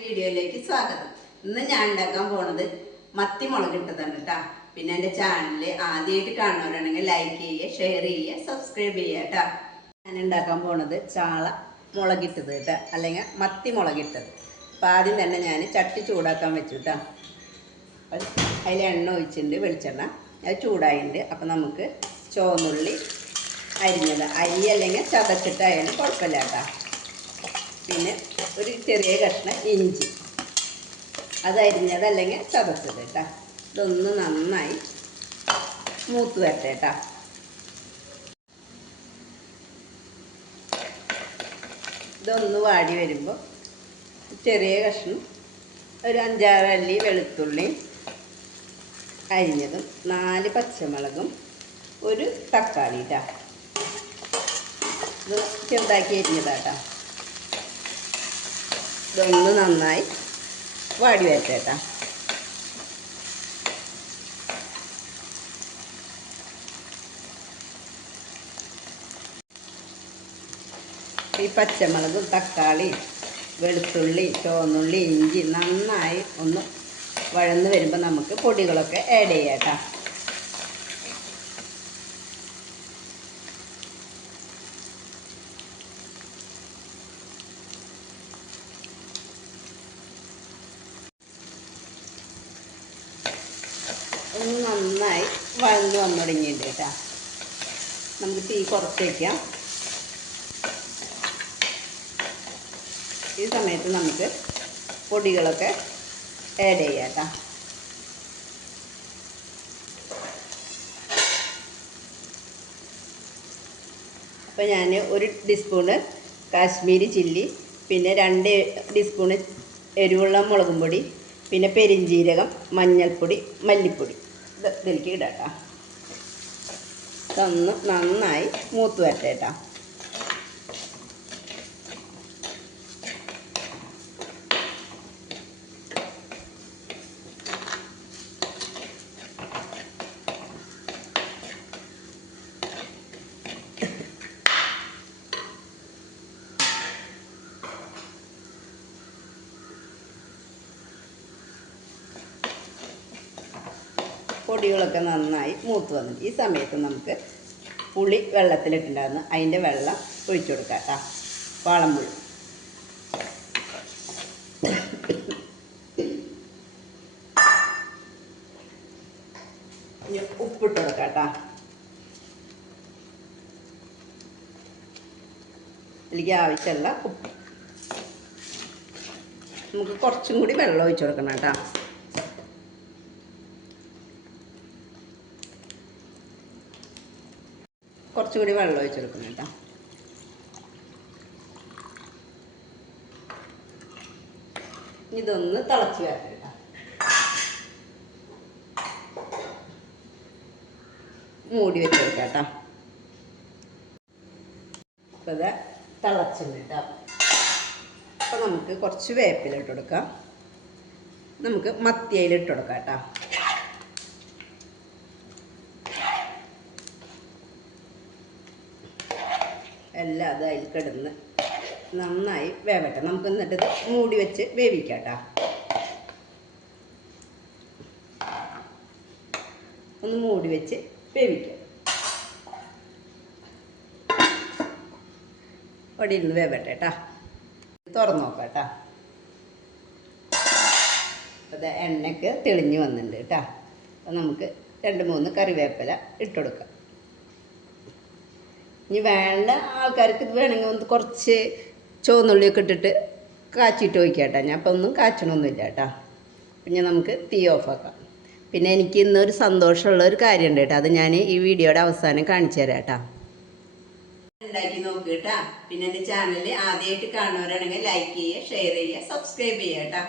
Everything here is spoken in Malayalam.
വീഡിയോയിലേക്ക് സ്വാഗതം. ഇന്ന് ഞാൻ ഉണ്ടാക്കാൻ പോണത് മത്തി മുളകിട്ടതാണ് കേട്ടാ. പിന്നെ എൻ്റെ ചാനൽ ആദ്യമായിട്ട് കാണുന്നവരാണെങ്കിൽ ലൈക്ക് ചെയ്യുക, ഷെയർ ചെയ്യുക, സബ്സ്ക്രൈബ് ചെയ്യുക കേട്ടാ. ഞാൻ ഉണ്ടാക്കാൻ പോണത് ചാള മുളകിട്ടത് കേട്ടാ, അല്ലെങ്കിൽ മത്തി മുളകിട്ടത്. അപ്പം ആദ്യം തന്നെ ഞാൻ ചട്ടി ചൂടാക്കാൻ വെച്ചു കേട്ടാ. അതിൽ എണ്ണ ഒഴിച്ചിട്ടുണ്ട്, വെളിച്ചെണ്ണ അത് ചൂടായിട്ടുണ്ട്. അപ്പം നമുക്ക് ചുവന്നുള്ളി അരിഞ്ഞത്, അരി അല്ലെങ്കിൽ ചതച്ചിട്ടായാലും കുഴപ്പമില്ല കേട്ടാ. പിന്നെ ഒരു ചെറിയ കഷ്ണം ഇഞ്ചി അത് അരിഞ്ഞത് അല്ലെങ്കിൽ ചതച്ചത് കേട്ടോ. ഇതൊന്ന് നന്നായി മൂത്ത് വരട്ടെ കേട്ടോ. ഇതൊന്ന് വാടി വരുമ്പോൾ ചെറിയ കഷ്ണം ഒരു 5-6 അല്ലി വെളുത്തുള്ളി അരിഞ്ഞതും 4 പച്ചമുളകും ഒരു തക്കാളി കേട്ടോ. ഇത് ചെറുതാക്കി അരിഞ്ഞതാട്ടോ. ഇതൊന്ന് നന്നായി വാടി വരട്ടെ കേട്ടോ. ഈ പച്ചമുളകും തക്കാളി വെളുത്തുള്ളി ചുവന്നുള്ളി ഇഞ്ചി നന്നായി ഒന്ന് വഴന്ന് വരുമ്പോൾ നമുക്ക് പൊടികളൊക്കെ ആഡ് ചെയ്യാം കേട്ടോ. ഒന്ന് നന്നായി വഴന്ന് വന്നു തുടങ്ങിയിട്ടുണ്ട് കേട്ടോ. നമുക്ക് തീ കുറച്ച് വയ്ക്കാം. ഈ സമയത്ത് നമുക്ക് പൊടികളൊക്കെ ആഡ് ചെയ്യാം കേട്ടോ. അപ്പോൾ ഞാൻ 1 ടീസ്പൂണ് കാശ്മീരി ചില്ലി, പിന്നെ 2 ടീസ്പൂണ് എരിവുള്ള മുളകും പൊടി, പിന്നെ പെരിഞ്ജീരകം, മഞ്ഞൾപ്പൊടി, മല്ലിപ്പൊടി ഇതിലേക്ക് ഇടാം കേട്ടോ. ഇതൊന്ന് നന്നായി മൂത്ത് വരട്ടെ കേട്ടോ. പൊടികളൊക്കെ നന്നായി മൂത്ത് വന്നു. ഈ സമയത്ത് നമുക്ക് പുളി വെള്ളത്തിലിട്ടുണ്ടായിരുന്നു, അതിൻ്റെ വെള്ളം ഒഴിച്ചു കൊടുക്കാം കേട്ടോ. വാളംപുളി ഇനി ഉപ്പിട്ട് കൊടുക്കാം കേട്ടോ. എനിക്ക് ആവശ്യമുള്ള ഉപ്പ്. നമുക്ക് കുറച്ചും കൂടി വെള്ളം ഒഴിച്ചു കൊടുക്കണം കേട്ടോ. കുറച്ചുകൂടി വെള്ളം ഒഴിച്ചെടുക്കണം കേട്ടോ. ഇതൊന്ന് തിളച്ച് വരട്ടെ കേട്ടോ. മൂടി വെച്ചെടുക്കാം കേട്ടോ. അപ്പോൾ ഇത് തിളച്ചിട്ടുണ്ട് കേട്ടോ. അപ്പോൾ നമുക്ക് കുറച്ച് വേപ്പില ഇട്ട് കൊടുക്കാം. നമുക്ക് മത്തിയില ഇട്ട് കൊടുക്കാം കേട്ടോ. എല്ലാം അത് അതിൽ കിടന്ന് നന്നായി വേവട്ടെ. നമുക്ക് എന്നിട്ട് മൂടി വെച്ച് വേവിക്കാം കേട്ടോ. ഒന്ന് മൂടി വെച്ച് വേവിക്കാം. അവിടെ ഇരുന്ന് വേവട്ടെ കേട്ടോ. തുറന്ന് നോക്കാം കേട്ടോ. അപ്പോൾ എണ്ണയ്ക്ക് തെളിഞ്ഞ് വന്നിട്ടുണ്ട് കേട്ടോ. അപ്പോൾ നമുക്ക് 2-3 കറിവേപ്പില ഇട്ട് കൊടുക്കാം. ഇനി വേണ്ട ആൾക്കാർക്ക് ഇത് വേണമെങ്കിൽ ഒന്ന് കുറച്ച് ചുവന്നുള്ളിയൊക്കെ ഇട്ടിട്ട് കാച്ചിട്ട് ഒഴിക്കാം കേട്ടോ. ഞാൻ അപ്പോൾ ഒന്നും കാച്ചണമൊന്നുമില്ല കേട്ടോ. പിന്നെ നമുക്ക് തീ ഓഫാക്കാം. പിന്നെ എനിക്ക് ഇന്നൊരു സന്തോഷമുള്ള ഒരു കാര്യമുണ്ട് കേട്ടോ. അത് ഞാൻ ഈ വീഡിയോയുടെ അവസാനം കാണിച്ചു തരാം കേട്ടോ. ഉണ്ടാക്കി നോക്കുക കേട്ടോ. പിന്നെ എൻ്റെ ചാനൽ ആദ്യമായിട്ട് കാണുന്നവരാണെങ്കിൽ ലൈക്ക് ചെയ്യുക, ഷെയർ ചെയ്യുക, സബ്സ്ക്രൈബ് ചെയ്യുക കേട്ടോ.